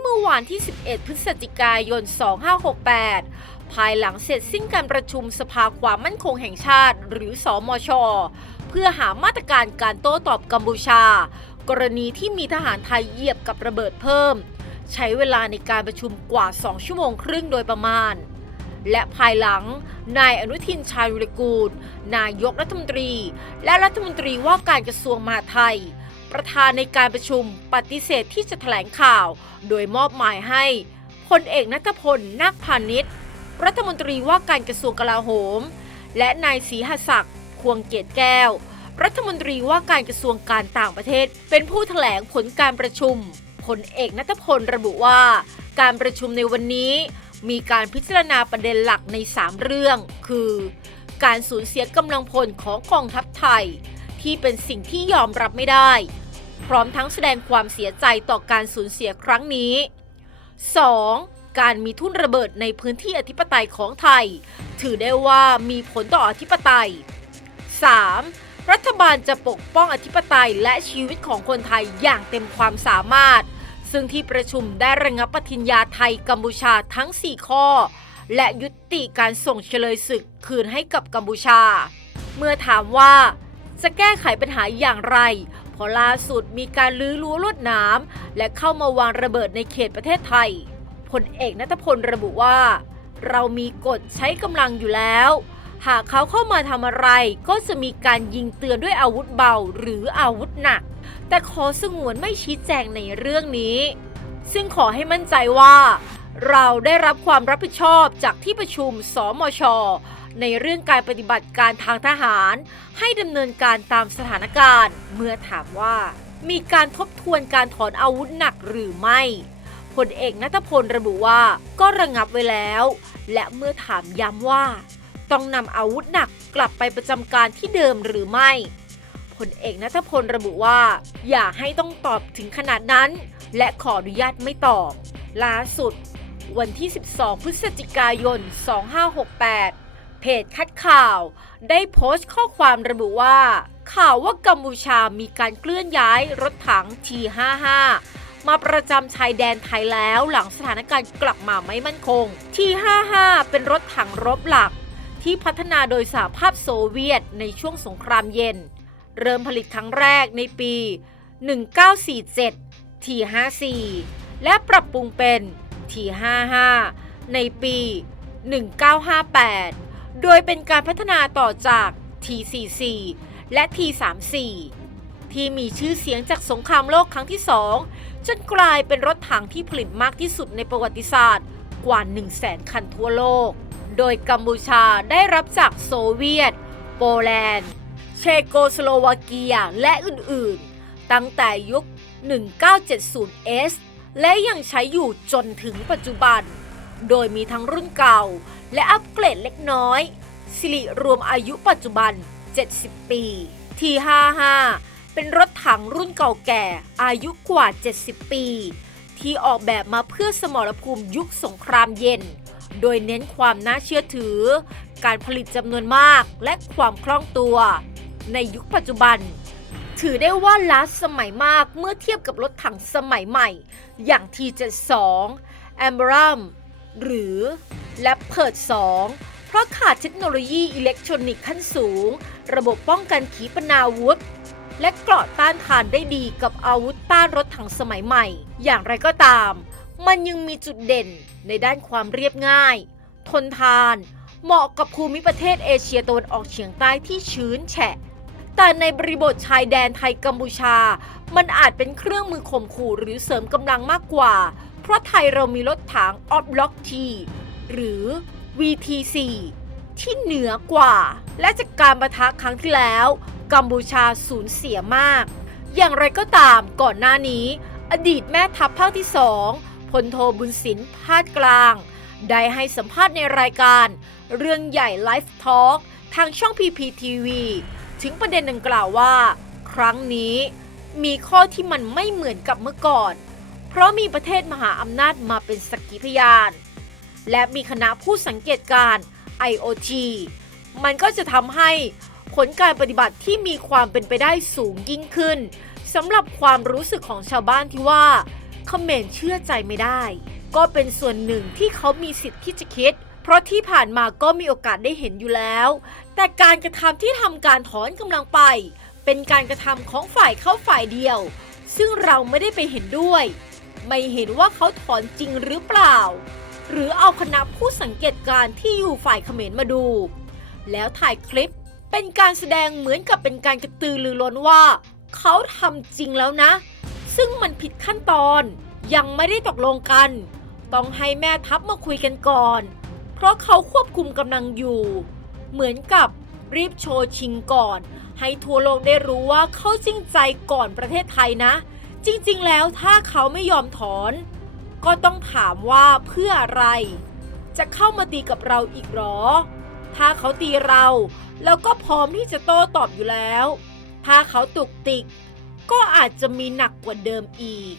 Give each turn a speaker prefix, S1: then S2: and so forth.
S1: เมื่อวานที่ 11 พฤศจิกายน 2568 ภายหลังเสร็จสิ้นการประชุมสภาความมั่นคงแห่งชาติ หรือสอมช เพื่อหามาตรการการโต้ตอบกัมพูชา กรณีที่มีทหารไทยเหยียบกับระเบิดเพิ่ม ใช้เวลาในการประชุมกว่า 2 ชั่วโมงครึ่งโดยประมาณ และภายหลัง นายอนุทินชาญวิรกูล นายกรัฐมนตรี และรัฐมนตรีว่าการกระทรวงมหาดไทย ประธานในการประชุมปฏิเสธที่จะแถลงข่าว โดยมอบหมายให้พลเอกนัทพลนาคพาณิชย์รัฐมนตรีว่าการกระทรวงกลาโหม และนายศรีหศักดิ์ควงเกตแก้ว รัฐมนตรีว่าการกระทรวงการต่างประเทศ เป็นผู้แถลงผลการประชุมพลเอกนัทพลระบุว่า การประชุมในวันนี้ มีการพิจารณาประเด็นหลักใน 3 เรื่อง คือ การสูญเสียกำลังพลของกองทัพไทย ที่เป็นสิ่งที่ยอมรับไม่ได้ พร้อมทั้งแสดงความเสียใจต่อการสูญเสียครั้งนี้ 2. การมีทุ่นระเบิดในพื้นที่อธิปไตยของไทย ถือได้ว่ามีผลต่ออธิปไตย 3. รัฐบาลจะปกป้องอธิปไตยและชีวิตของคนไทยอย่างเต็มความสามารถ ซึ่งที่ประชุมได้ระงับปฏิญญาไทยกัมพูชาทั้ง 4 ข้อ และยุติการส่งเฉลยศึกคืนให้กับกัมพูชา เมื่อถามว่า จะแก้ไขปัญหาอย่างไรเพราะล่าสุดมีการลื้อรั้วลวดน้ำและเข้ามาวางระเบิดในเขตประเทศไทยพลเอกนัทพลระบุว่า เรามีกฎใช้กำลังอยู่แล้ว หากเขาเข้ามาทำอะไรก็จะมีการยิงเตือนด้วยอาวุธเบาหรืออาวุธหนัก แต่ขอสงวนไม่ชี้แจงในเรื่องนี้ ซึ่งขอให้มั่นใจว่า เราได้รับความรับผิดชอบจากที่ประชุมสมช ในเรื่องการปฏิบัติการทางทหาร ให้ดำเนินการตามสถานการณ์ เมื่อถามว่า มีการทบทวนการถอนอาวุธหนักหรือไม่พลเอกนัทพลระบุว่าก็ระงับไว้แล้ว และเมื่อถามย้ำว่า ต้องนำอาวุธหนักกลับไปประจำการที่เดิมหรือไม่พลเอกนัทพลระบุว่า อย่าให้ต้องตอบถึงขนาดนั้น และขออนุญาตไม่ตอบล่าสุด วันที่ 12 พฤศจิกายน 2568 เพจคัดข่าว ได้โพสต์ข้อความระบุว่า ข่าวว่ากัมพูชามีการเคลื่อนย้ายรถถัง T55 มาประจำชายแดนไทยแล้วหลังสถานการณ์กลับมาไม่มั่นคง T55 เป็นรถถังรบหลัก ที่พัฒนาโดยสหภาพโซเวียตในช่วงสงครามเย็น เริ่มผลิตครั้งแรกในปี 1947 T54 และปรับปรุงเป็น T55 ในปี 1958 โดยเป็นการพัฒนาต่อจาก T44 และ T34 ที่มีชื่อเสียงจากสงครามโลกครั้งที่สองจนกลายเป็นรถถังที่ผลิตมากที่สุดในประวัติศาสตร์กว่า 1 0 0 0 0แสนคันทั่วโลก โดยกัมพูชาได้รับจากโซเวียต โปแลนด์ เชโกสโลวาเกีย และอื่น ๆ ตั้งแต่ยุค 1970S และยังใช้อยู่จนถึงปัจจุบัน โดยมีทั้งรุ่นเก่า และอัปเกรดเล็กน้อย สิริรวมอายุปัจจุบัน 70 ปี T55 เป็นรถถังรุ่นเก่าแก่อายุกว่า 70 ปี ที่ออกแบบมาเพื่อสมรภูมิยุคสงครามเย็น โดยเน้นความน่าเชื่อถือ การผลิตจำนวนมากและความคล่องตัว ในยุคปัจจุบัน ถือได้ว่าล้าสมัยมากเมื่อเทียบกับรถถังสมัยใหม่ อย่าง T72 a m b r a m หรือ l e o p a r d 2 เพราะขาดเทคโนโลยีอิเล็กทรอนิกส์ขั้นสูง ระบบป้องกันขีปนาวุธ และเกราะต้านทานได้ดีกับอาวุธต้านรถถังสมัยใหม่ อย่างไรก็ตาม มันยังมีจุดเด่นในด้านความเรียบง่าย ทนทาน เหมาะกับภูมิประเทศเอเชียตะวันออกเฉียงใต้ที่ชื้นแฉะ แต่ในบริบทชายแดนไทยกัมพูชา มันอาจเป็นเครื่องมือข่มขู่หรือเสริมกำลังมากกว่า เพราะไทยเรามีรถถังออฟล็อกทีหรือ VTC ที่เหนือกว่า และจากการประทะครั้งที่แล้ว กัมพูชาสูญเสียมาก อย่างไรก็ตามก่อนหน้านี้ อดีตแม่ทัพภาคที่สองพลโทบุญสินพาดกลาง ได้ให้สัมภาษณ์ในรายการ เรื่องใหญ่ไลฟ์ทอล์กทางช่อง PPTV ถึงประเด็นดังกล่าวว่า ครั้งนี้มีข้อที่มันไม่เหมือนกับเมื่อก่อน เพราะมีประเทศมหาอำนาจมาเป็นสักขีพยาน และมีคณะผู้สังเกตการ IOT มันก็จะทำให้ผลการปฏิบัติที่มีความเป็นไปได้สูงยิ่งขึ้นสำหรับความรู้สึกของชาวบ้านที่ว่าเขมรเชื่อใจไม่ได้ ก็เป็นส่วนหนึ่งที่เขามีสิทธิ์ที่จะคิด ราะที่ผ่านมาก็มีโอกาสได้เห็นอยู่แล้ว แต่การกระทำที่ทำการถอนกำลังไป เป็นการกระทำของฝ่ายเข้าฝ่ายเดียว ซึ่งเราไม่ได้ไปเห็นด้วย ไม่เห็นว่าเขาถอนจริงหรือเปล่า หรือเอาคณะผู้สังเกตการณ์ที่อยู่ฝ่ายเขมรมาดู แล้วถ่ายคลิปเป็นการแสดงเหมือนกับเป็นการกระตือรือร้นว่า เขาทำจริงแล้วนะ ซึ่งมันผิดขั้นตอนยังไม่ได้ตกลงกัน ต้องให้แม่ทัพมาคุยกันก่อน เพราะเขาควบคุมกำลังอยู่ เหมือนกับรีบโชว์ชิงก่อน ให้ทั่วโลกได้รู้ว่าเขาจริงใจก่อนประเทศไทยนะ จริงๆ แล้วถ้าเขาไม่ยอมถอน ก็ต้องถามว่าเพื่ออะไร จะเข้ามาตีกับเราอีกหรอ ถ้าเขาตีเราเราก็พร้อมที่จะโต้ตอบอยู่แล้ว ถ้าเขาตุกติก ก็อาจจะมีหนักกว่าเดิมอีก